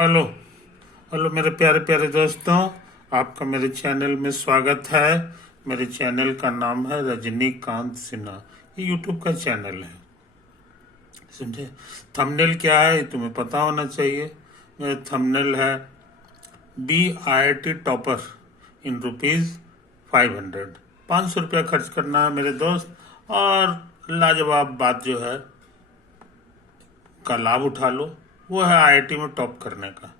Hello. Hello मेरे प्यारे प्यारे दोस्तों, आपका मेरे चैनल में स्वागत है। मेरे चैनल का नाम है रजनीकांत सिन्हा। ये यूट्यूब का चैनल है, समझे। थंबनेल क्या है ये तुम्हें पता होना चाहिए। मेरा थंबनेल है BIT टॉपर इन ₹500। 500 रुपया खर्च करना है मेरे दोस्त, और लाजवाब बात जो है का लाभ उठा लो। वो है IIT में टॉप करने का।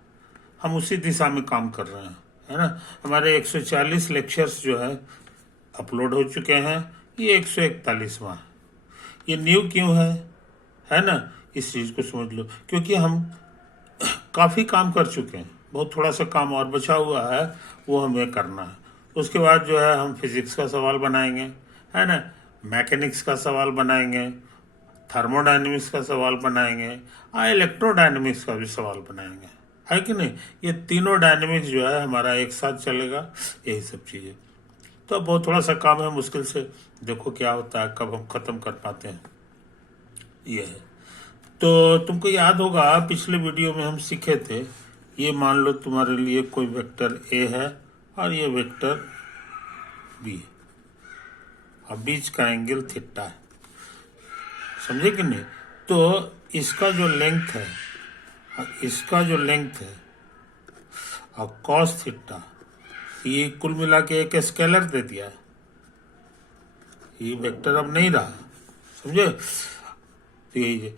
हम उसी दिशा में काम कर रहे हैं, है ना। हमारे 140 लेक्चर्स जो है अपलोड हो चुके हैं। ये 141वां। ये न्यू क्यों है ना। इस चीज़ को समझ लो, क्योंकि हम काफ़ी काम कर चुके हैं। बहुत थोड़ा सा काम और बचा हुआ है, वो हमें करना है। उसके बाद जो है हम फिजिक्स का सवाल बनाएंगे, है ना। मैकेनिक्स का सवाल बनाएंगे, थर्मोडायनेमिक्स का सवाल बनाएंगे, इलेक्ट्रोडायनेमिक्स का भी सवाल बनाएंगे, है कि नहीं। ये तीनों डायनेमिक्स जो है हमारा एक साथ चलेगा, यही सब चीज़ें। तो अब बहुत थोड़ा सा काम है, मुश्किल से देखो क्या होता है, कब हम खत्म कर पाते हैं। ये है। तो तुमको याद होगा पिछले वीडियो में हम सीखे थे, ये मान लो तुम्हारे लिए कोई वेक्टर ए है और ये वेक्टर बी है, और बीच का एंगल थीटा है, समझे कि नहीं। तो इसका जो लेंथ है और इसका जो लेंथ है और कॉस थीटा, ये कुल मिला के एक स्केलर दे दिया है। ये वेक्टर अब नहीं रहा, समझे। तो ये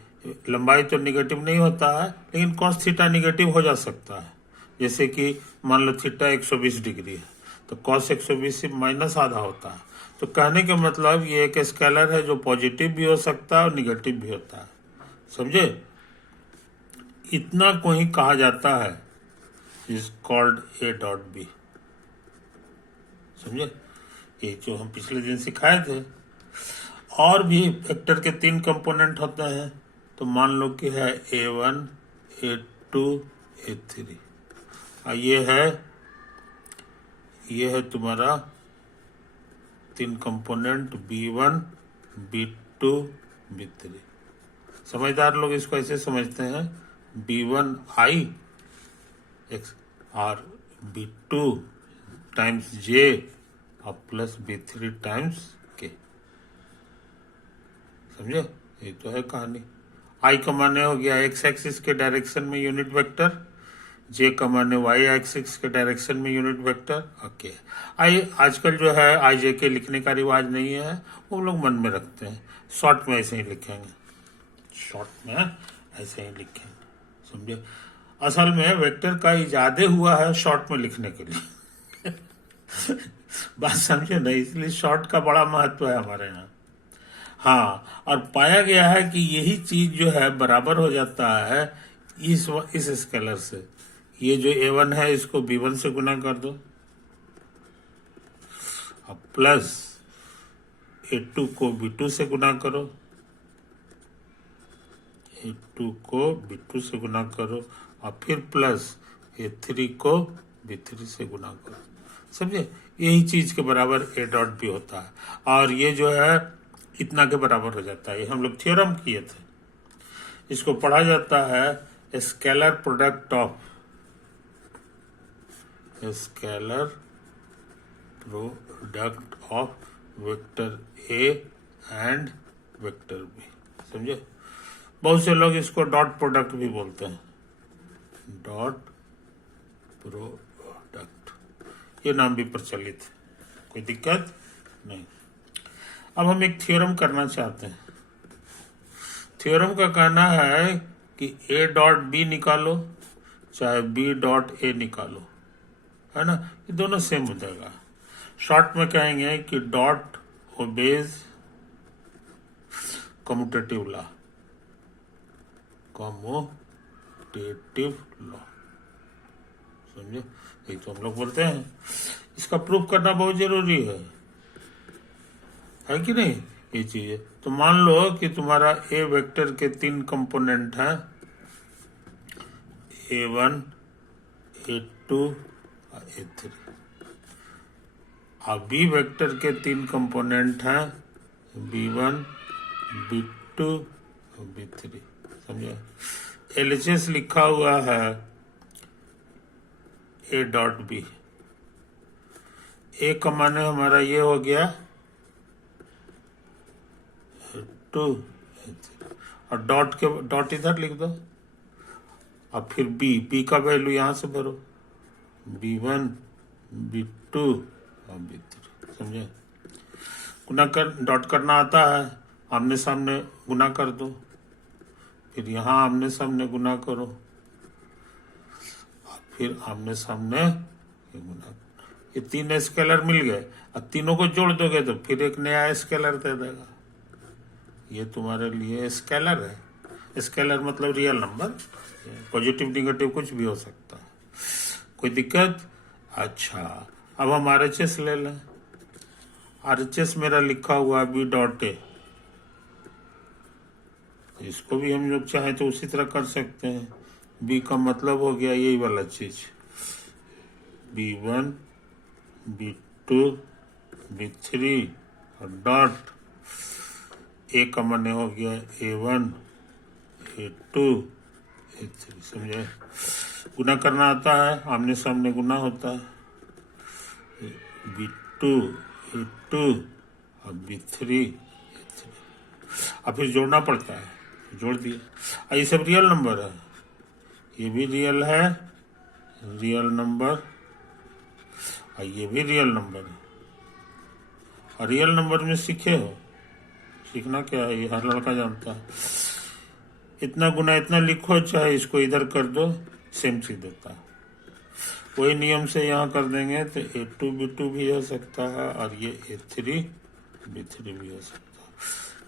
लंबाई तो निगेटिव नहीं होता है, लेकिन कॉस थीटा निगेटिव हो जा सकता है। जैसे कि मान लो थीटा 120 डिग्री है, तो कॉस 120 से माइनस आधा होता है। तो कहने का मतलब ये एक स्केलर है जो पॉजिटिव भी हो सकता है और निगेटिव भी होता है, समझे। इतना को ही कहा जाता है इज कॉल्ड A.B, समझे। ये जो हम पिछले दिन सिखाए थे। और भी वेक्टर के 3 कंपोनेंट होते हैं। तो मान लो कि है A1, A2, A3, और ये है तुम्हारा 3 कंपोनेंट B1, B2, B3। समझदार लोग इसको ऐसे समझते हैं, B1I एक्स और B2 टाइम्स J और प्लस B3 टाइम्स K, समझे। ये तो है कहानी। आई का माने हो गया एक्स एक्सिस के डायरेक्शन में यूनिट वेक्टर, जे का माने वाई एक्सिस के डायरेक्शन में यूनिट वेक्टर। ओके, आजकल जो है आई जे के लिखने का रिवाज नहीं है, वो लोग मन में रखते हैं। शॉर्ट में ऐसे ही लिखेंगे, शॉर्ट में ऐसे ही लिखेंगे, समझे। असल में वेक्टर का इजादे हुआ है शॉर्ट में लिखने के लिए। बात समझे नहीं, इसलिए शॉर्ट का बड़ा महत्व है हमारे यहाँ। हाँ, और पाया गया है कि यही चीज जो है बराबर हो जाता है इस स्केलर से। ये जो A1 है इसको B1 से गुना कर दो, और प्लस A2 को B2 से गुना करो, A2 को B2 से गुना करो, और फिर प्लस A3 को B3 से गुना करो, समझे। यही चीज के बराबर A.B होता है, और ये जो है इतना के बराबर हो जाता है। ये हम लोग थ्योरम किए थे। इसको पढ़ा जाता है scalar product of vector A and vector B, समझे। बहुत से लोग इसको डॉट प्रोडक्ट भी बोलते हैं, डॉट प्रोडक्ट, ये नाम भी प्रचलित है, कोई दिक्कत नहीं। अब हम एक थ्योरम करना चाहते हैं। थ्योरम का कहना है कि A.B निकालो चाहे B.A निकालो, है ना, ये दोनों सेम हो जाएगा। शॉर्ट में कहेंगे कि डॉट ओबेज कम्यूटेटिव लॉ, समझे। ये तो हम लोग बोलते हैं। इसका प्रूफ करना बहुत जरूरी है कि नहीं, ये चीज है। तो मान लो कि तुम्हारा ए वेक्टर के 3 कंपोनेंट हैं, A1, A2 और A3, और बी वेक्टर के 3 कंपोनेंट हैं B1, B2 और B3, समझे। LHS लिखा हुआ है ए डॉट बी। ए का माने हमारा ये हो गया 2, और डॉट इधर लिख दो। अब फिर बी का वैल्यू यहां से भरो, B1 B2 और B3। समझे? गुना कर डॉट करना आता है, आमने सामने गुना कर दो, फिर यहाँ आमने सामने गुना करो, फिर आमने सामने गुना। ये 3 स्केलर मिल गए, अब तीनों को जोड़ दोगे तो फिर एक नया स्केलर दे देगा। ये तुम्हारे लिए स्केलर है। स्केलर मतलब रियल नंबर, पॉजिटिव निगेटिव कुछ भी हो सकता है। कोई दिक्कत? अच्छा, अब हम RHS ले लें। RHS मेरा लिखा हुआ है B डॉट ए। इसको भी हम लोग चाहें तो उसी तरह कर सकते हैं। B का मतलब हो गया यही वाला चीज, B1 B2 B3 और डॉट। ए का माने हो गया A1 A2 A3। समझे? गुना करना आता है, आमने सामने गुना होता है, B2 A2 और B3 A3। अब फिर जोड़ना पड़ता है, जोड़ दिया। ये सब रियल नंबर है, ये भी रियल है, रियल नंबर, और ये भी रियल नंबर है। और रियल नंबर में सीखे हो, सीखना क्या है, ये हर लड़का जानता है। इतना गुना इतना लिखो, चाहे इसको इधर कर दो, सेम चीज होता है। वही नियम से यहाँ कर देंगे तो A2 B2 भी हो सकता है, और ये A3 B3 भी हो सकता है।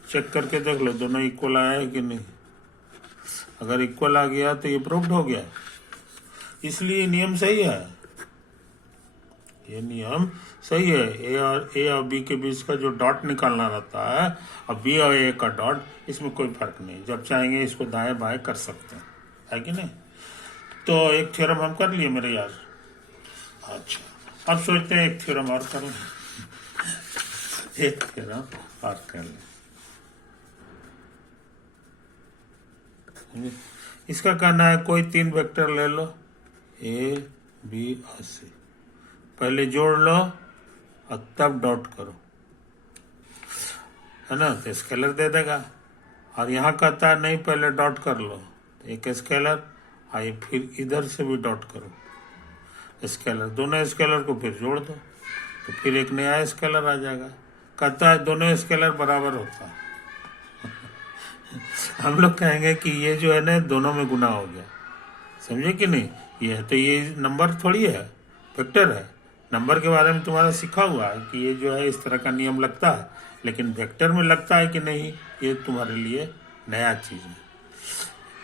चेक करके देख लो दोनों इक्वल आया है कि नहीं। अगर इक्वल आ गया तो ये प्रूव्ड हो गया, इसलिए नियम सही है। ये नियम सही है। ए और बी के बीच का जो डॉट निकालना रहता है, और बी और ए का डॉट, इसमें कोई फर्क नहीं। जब चाहेंगे इसको दाएं बाएं कर सकते हैं, है कि नहीं। तो एक थ्योरम हम कर लिए मेरे यार। अच्छा, अब सोचते हैं एक थ्योरम और करें। एक थ्योरम और कर लें। इसका कहना है कोई 3 वेक्टर ले लो, A B और C, पहले जोड़ लो और तब डॉट करो, है ना। तो स्केलर दे देगा। और यहाँ कहता है नहीं पहले डॉट कर लो, तो एक स्केलर आइए, फिर इधर से भी डॉट करो स्केलर, दोनों स्केलर को फिर जोड़ दो, तो फिर एक नया स्केलर आ जाएगा। कहता है दोनों स्केलर बराबर होता है। हम लोग कहेंगे कि ये जो है ना दोनों में गुना हो गया, समझे कि नहीं। ये है तो ये नंबर थोड़ी है, वेक्टर है। नंबर के बारे में तुम्हारा सीखा हुआ है कि ये जो है इस तरह का नियम लगता है, लेकिन वेक्टर में लगता है कि नहीं, ये तुम्हारे लिए नया चीज है।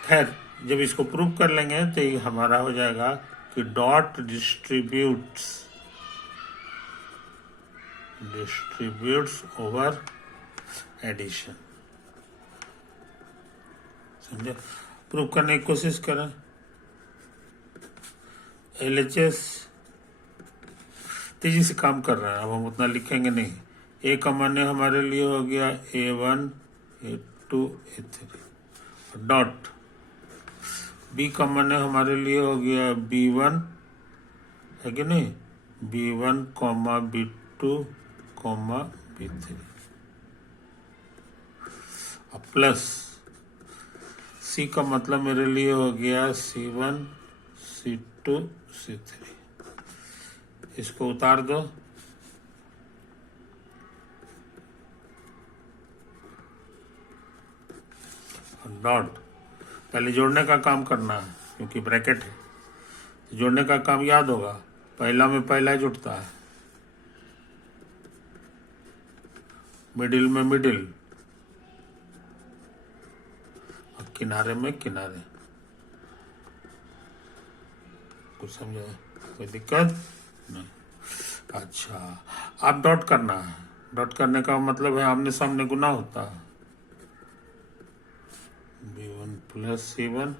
खैर, जब इसको प्रूव कर लेंगे तो ये हमारा हो जाएगा कि डॉट डिस्ट्रीब्यूट्स ओवर एडिशन। समझे? प्रूव करने की कोशिश करें। LHS तेजी से काम कर रहा है, अब हम उतना लिखेंगे नहीं। ए का माने हमारे लिए हो गया A1 A2 A3 dot. B का माने हमारे लिए हो गया B1, है कि नहीं, B1 comma B2 comma B3, अब प्लस C का मतलब मेरे लिए हो गया C1 C2 C3। इसको उतार दो, डॉट। पहले जोड़ने का काम करना है क्योंकि ब्रैकेट है, तो जोड़ने का काम याद होगा, पहला में पहला जुड़ता है, मिडिल में मिडिल, और किनारे में किनारे। कुछ समझे? कोई दिक्कत नहीं। अच्छा, अब डॉट करना है। डॉट करने का मतलब है आमने सामने गुना होता है, B1 प्लस C1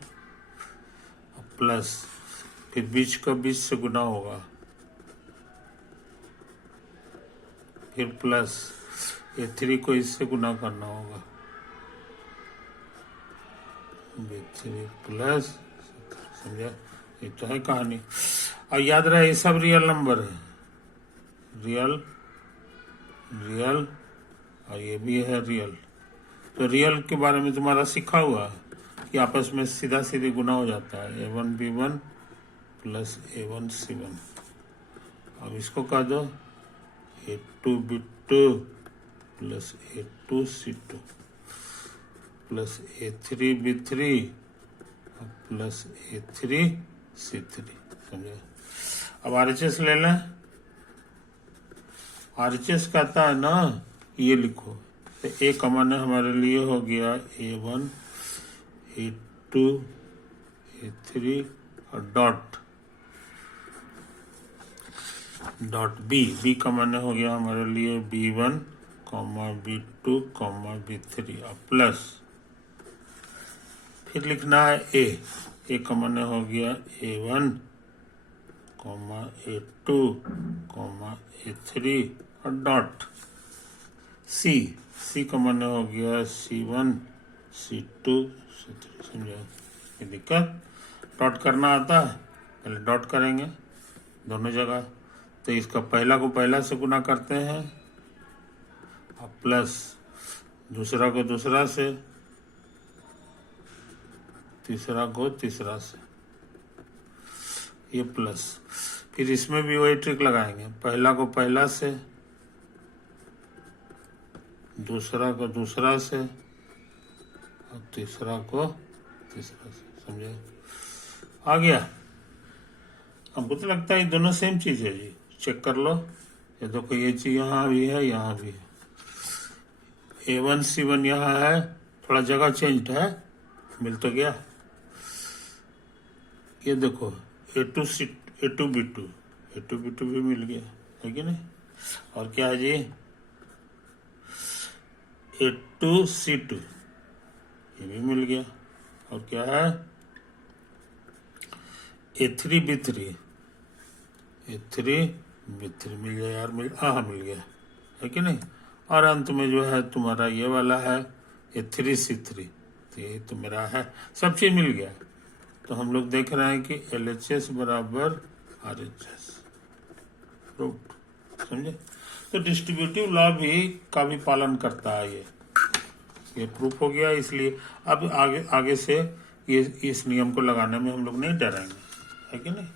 प्लस, फिर बीच का बीच से गुना होगा, फिर प्लस A3 को इससे गुना करना होगा, B3 प्लस। समझा? ये तो है कहानी। और याद रहे ये सब रियल नंबर है, रियल रियल, और ये भी है रियल। तो रियल के बारे में तुम्हारा सीखा हुआ है कि आपस में सीधा सीधे गुना हो जाता है, A1B1 प्लस A1C1। अब इसको कह दो A2B2 plus A2C2 plus A3B3 plus A3C3। समझे? अब RHS ले लें। RHS कहता है ना, ये लिखो, तो A कॉमन हमारे लिए हो गया A1 A2 A3 और डॉट B कॉमन हो गया हमारे लिए B1 B2 B3 और प्लस, फिर लिखना है A कॉमन हो गया A1 A2 A3 और डॉट C कॉमन हो गया C1 C2 C3। समझो ये दिक्कत? डॉट करना आता है, पहले डॉट करेंगे दोनों जगह, तो इसका पहला को पहला से गुना करते हैं और प्लस दूसरा को दूसरा से, तीसरा को तीसरा से, ये प्लस। फिर इसमें भी वही ट्रिक लगाएंगे, पहला को पहला से, दूसरा को दूसरा से और तीसरा को तीसरा से। समझे? आ गया? हमको तो लगता है ये दोनों सेम चीज है जी, चेक कर लो। ये देखो ये चीज यहाँ भी है, यहाँ भी है। A1C1 यहाँ है, थोड़ा जगह चेंज है, मिल तो गया। ये देखो A2B2 भी मिल गया, है कि नहीं? और क्या है जी? A2C2 ये भी मिल गया। और क्या है? A3B3 मिल गया यार, मिल गया, है कि नहीं? और अंत में जो है तुम्हारा ये वाला है A3C3, तो ये तो मेरा है, सब चीज मिल गया। तो हम लोग देख रहे हैं कि LHS बराबर RHS प्रूफ। समझे? तो डिस्ट्रीब्यूटिव लॉ भी का भी पालन करता है ये प्रूफ हो गया। इसलिए अब आगे से ये इस नियम को लगाने में हम लोग नहीं डरेंगे, है कि नहीं?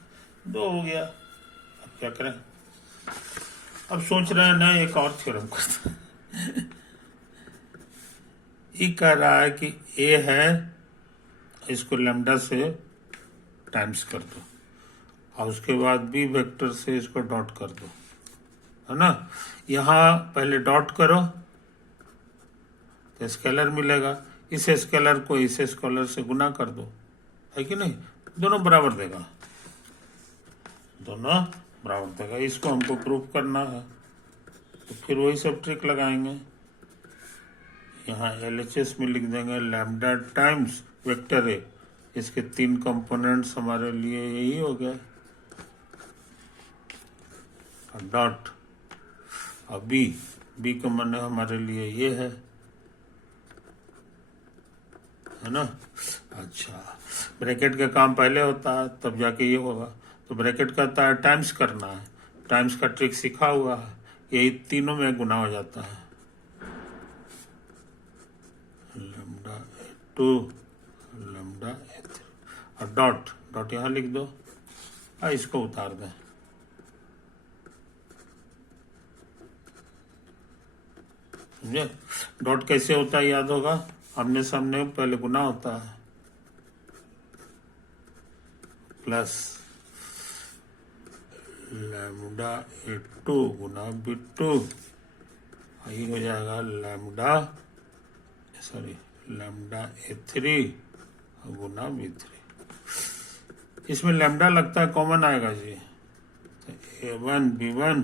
2 हो गया। अब क्या करें? अब सोच रहे हैं ना एक और थ्योरम करते हैं। ये कह रहा है कि A है, इसको लैम्डा से टाइम्स कर दो और उसके बाद B वेक्टर से इसको डॉट कर दो, है ना? यहाँ पहले डॉट करो तो स्केलर मिलेगा, इस स्केलर को इस स्केलर से गुना कर दो, है कि नहीं? दोनों बराबर देगा, दोनों बराबर देगा। इसको हमको प्रूफ करना है, तो फिर वही सब ट्रिक लगाएंगे। यहाँ LHS में लिख देंगे लैम्डा टाइम्स वेक्टर A, इसके 3 कंपोनेंट्स हमारे लिए यही हो गया, डॉट और B का मन हमारे लिए ये है ना? अच्छा, ब्रैकेट का काम पहले होता है तब जाके ये होगा। तो ब्रैकेट कहता है टाइम्स करना है, टाइम्स का ट्रिक सीखा हुआ है, यही तीनों में गुना हो जाता है। लैम्डा A2 लैम्डा A3 और डॉट यहाँ लिख दो और इसको उतार दें। समझे? डॉट कैसे होता है याद होगा, आमने सामने पहले गुना होता है, प्लस लैम्डा A2 गुना B2, ये हो जाएगा लैम्डा A3 गुना B3। इसमें लैम्डा लगता है कॉमन आएगा जी, तो A1B1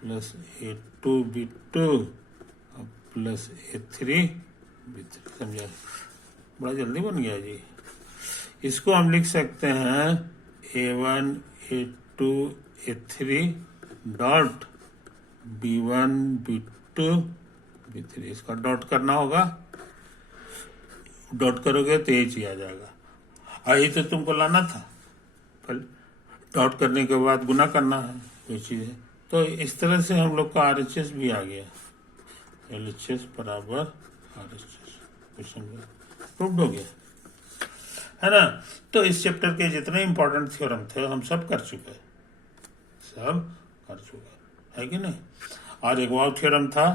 plus A2B2 plus A3B3। समझा? बड़ा जल्दी बन गया जी। इसको हम लिख सकते हैं A1 A2 A3 dot B1 B2 B3। इसका डॉट करना होगा, डॉट करोगे तो ये चीज आ जाएगा। यही तो तुमको लाना था, डॉट करने के बाद गुना करना है, ये चीज़ है। तो इस तरह से हम लोग का RHS भी आ गया, LHS बराबर RHS, प्रूव्ड हो गया, है ना। तो इस चैप्टर के जितने इंपॉर्टेंट थ्योरम थे हम सब कर चुके, है कि नहीं। और एक और थ्योरम था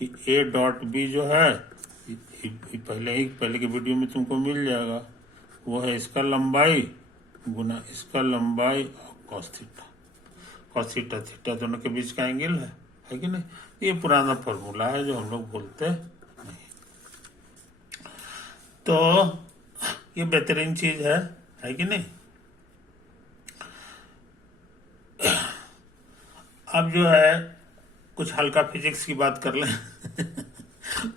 कि A.B जो है, पहले के वीडियो में तुमको मिल जाएगा, वो है इसका लंबाई गुना इसका लंबाई और कॉस थीटा थीटा दोनों के बीच का एंगल है कि नहीं। ये पुराना फॉर्मूला है जो हम लोग बोलते नहीं। तो ये बेहतरीन चीज है कि नहीं। अब जो है कुछ हल्का फिजिक्स की बात कर लें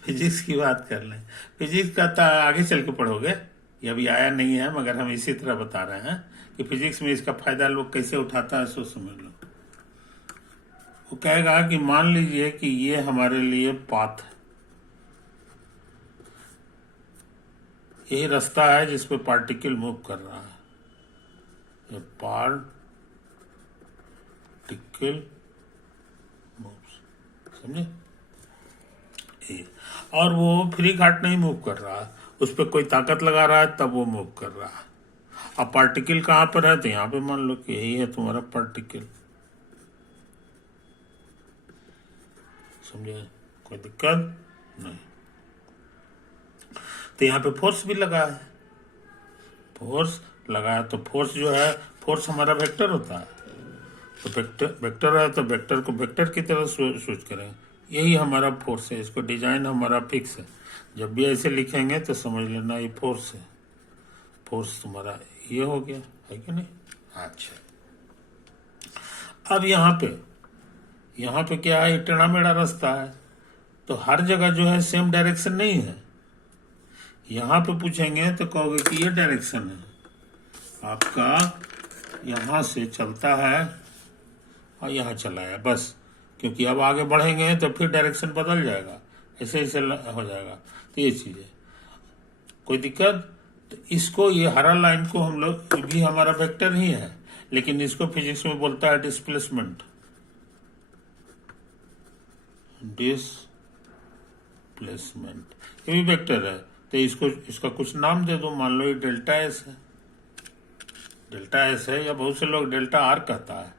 फिजिक्स की बात कर लें। फिजिक्स का तो आगे चल के पढ़ोगे, ये अभी आया नहीं है, मगर हम इसी तरह बता रहे हैं कि फिजिक्स में इसका फायदा लोग कैसे उठाता है, सो समझ लो। वो कहेगा कि मान लीजिए कि ये हमारे लिए पाथ है, यही रास्ता है जिस पे पार्टिकल मूव कर रहा है, ये पार्टिकल मूव्स, समझे। और वो फ्री घाट नहीं मूव कर रहा है, उस पर कोई ताकत लगा रहा है तब वो मूव कर रहा है। अब पार्टिकल कहाँ पर है, तो यहाँ पे मान लो कि यही है तुम्हारा पार्टिकल, समझे, कोई दिक्कत नहीं। तो यहाँ पे फोर्स भी लगा है, फोर्स लगा है, तो फोर्स जो है, फोर्स हमारा वेक्टर होता है, तो वेक्टर है तो वेक्टर को वेक्टर की तरह सोच करें, यही हमारा फोर्स है। इसको डिजाइन हमारा फिक्स है, जब भी ऐसे लिखेंगे तो समझ लेना ये फोर्स है, फोर्स तुम्हारा ये हो गया, है कि नहीं। अच्छा, अब यहाँ पे क्या है, टेढ़ा मेढ़ा रास्ता है, तो हर जगह जो है सेम डायरेक्शन नहीं है। यहाँ पे पूछेंगे तो कहोगे कि ये डायरेक्शन है आपका, यहाँ से चलता है और यहाँ चला है, बस, क्योंकि अब आगे बढ़ेंगे तो फिर डायरेक्शन बदल जाएगा, ऐसे हो जाएगा। तो ये चीज़ है, कोई दिक्कत। तो इसको, ये हरा लाइन को हम लोग भी हमारा वेक्टर ही है, लेकिन इसको फिजिक्स में बोलता है डिस्प्लेसमेंट, ये भी वेक्टर है। तो इसका कुछ नाम दे दो, मान लो ये डेल्टा एस है, या बहुत से लोग डेल्टा आर कहता है,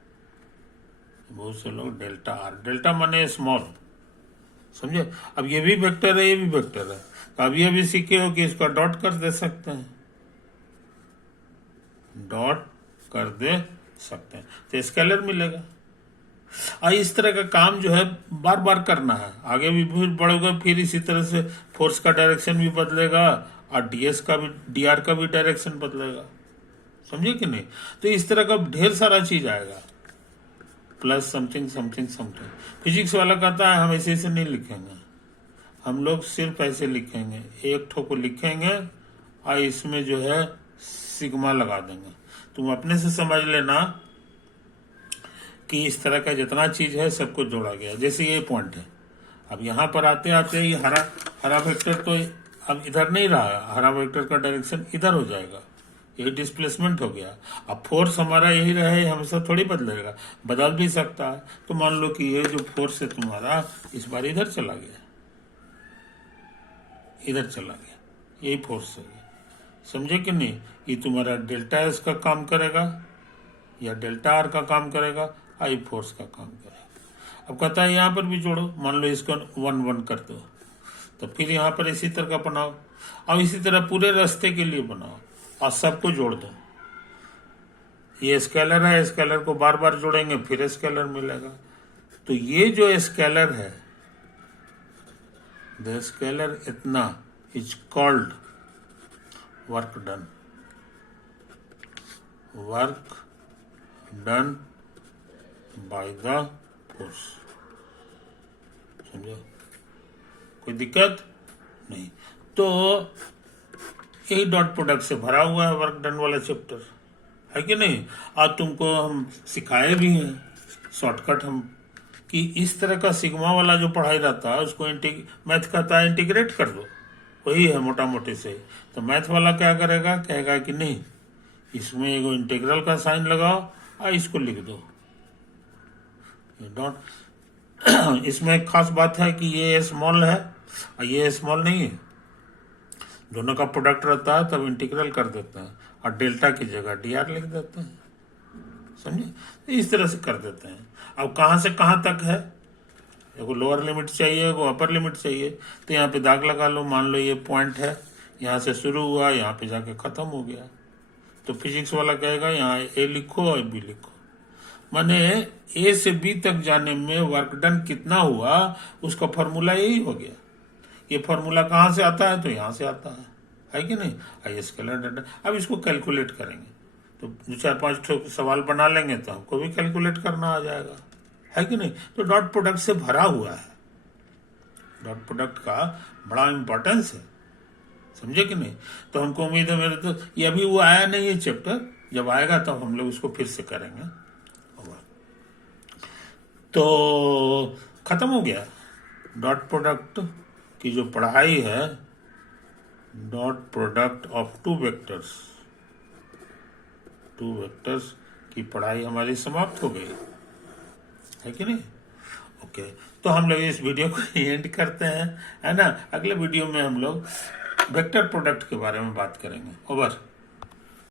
बहुत से लोग डेल्टा आर, डेल्टा माने स्मॉल, समझे। अब ये भी वेक्टर है, ये भी वेक्टर है, तो अब ये भी सीखे हो कि इसका डॉट कर दे सकते हैं, तो स्केलर मिलेगा। और इस तरह का काम जो है बार बार करना है, आगे भी फिर बढ़ोगे, फिर इसी तरह से फोर्स का डायरेक्शन भी बदलेगा और डीआर का भी डायरेक्शन बदलेगा, समझे कि नहीं। तो इस तरह का ढेर सारा चीज आएगा, plus something something something. Physics वाला कहता है हम ऐसे नहीं लिखेंगे, हम लोग सिर्फ ऐसे लिखेंगे, एक ठो को लिखेंगे और इसमें जो है सिग्मा लगा देंगे। तुम अपने से समझ लेना कि इस तरह का जितना चीज है सबको जोड़ा गया। जैसे ये पॉइंट है, अब यहाँ पर आते आते ये हरा वेक्टर तो अब इधर नहीं रहा, हरा वेक्टर का डायरेक्शन इधर हो जाएगा, ये डिस्प्लेसमेंट हो गया। अब फोर्स हमारा यही रहे, हमेशा थोड़ी बदलेगा, बदल भी सकता है। तो मान लो कि ये जो फोर्स है तुम्हारा इस बार इधर चला गया, यही फोर्स है, समझे कि नहीं। ये तुम्हारा डेल्टा एस का काम करेगा या डेल्टा आर का काम करेगा, आई फोर्स का काम करेगा। अब कहता है यहाँ पर भी जोड़ो, मान लो इसको 1 कर दो, तो फिर यहाँ पर इसी तरह का बनाओ, अब इसी तरह पूरे रास्ते के लिए बनाओ और सबको जोड़ दो। ये स्केलर है, स्केलर को बार बार जोड़ेंगे फिर स्केलर मिलेगा। तो ये जो स्केलर है, द स्केलर इतना is called work done by the force, समझे, कोई दिक्कत नहीं। तो यही डॉट प्रोडक्ट से भरा हुआ है वर्क डन वाला चैप्टर, है कि नहीं। आज तुमको हम सिखाए भी हैं शॉर्टकट हम, कि इस तरह का सिग्मा वाला जो पढ़ाई रहता है उसको मैथ कहता है इंटीग्रेट कर दो, वही है मोटा मोटी से। तो मैथ वाला क्या करेगा, कहेगा कि नहीं इसमें एगो इंटीग्रल का साइन लगाओ और इसको लिख दो। डॉट इसमें एक खास बात है कि ये स्मॉल है और ये स्मॉल नहीं है, दोनों का प्रोडक्ट रहता है तब इंटीग्रल कर देते हैं और डेल्टा की जगह dr लिख देते हैं, समझे? तो इस तरह से कर देते हैं। अब कहाँ से कहाँ तक है, एगो लोअर लिमिट चाहिए, एगो अपर लिमिट चाहिए, तो यहाँ पे दाग लगा लो। मान लो ये पॉइंट है, यहाँ से शुरू हुआ, यहाँ पे जाके खत्म हो गया, तो फिजिक्स वाला कहेगा यहाँ ए लिखो और बी लिखो। माने ए से बी तक जाने में वर्क डन कितना हुआ उसका फॉर्मूला यही हो गया। ये फॉर्मूला कहाँ से आता है, तो यहाँ से आता है कि नहीं? आई स्केलर डाटा। अब इसको कैलकुलेट करेंगे तो 2-4-5 सवाल बना लेंगे तो हमको भी कैलकुलेट करना आ जाएगा, है कि नहीं? तो डॉट प्रोडक्ट से भरा हुआ है, डॉट प्रोडक्ट का बड़ा इंपॉर्टेंस है, समझे कि नहीं? तो हमको उम्मीद है, मेरे तो ये अभी वो आया नहीं है चैप्टर, जब आएगा तब हम लोग उसको फिर से करेंगे। तो खत्म हो गया डॉट प्रोडक्ट की जो पढ़ाई है, dot product of two vectors की पढ़ाई हमारी समाप्त हो गई, है कि नहीं? ओके, तो हम लोग इस वीडियो को एंड करते हैं, है ना? अगले वीडियो में हम लोग वेक्टर प्रोडक्ट के बारे में बात करेंगे। ओवर।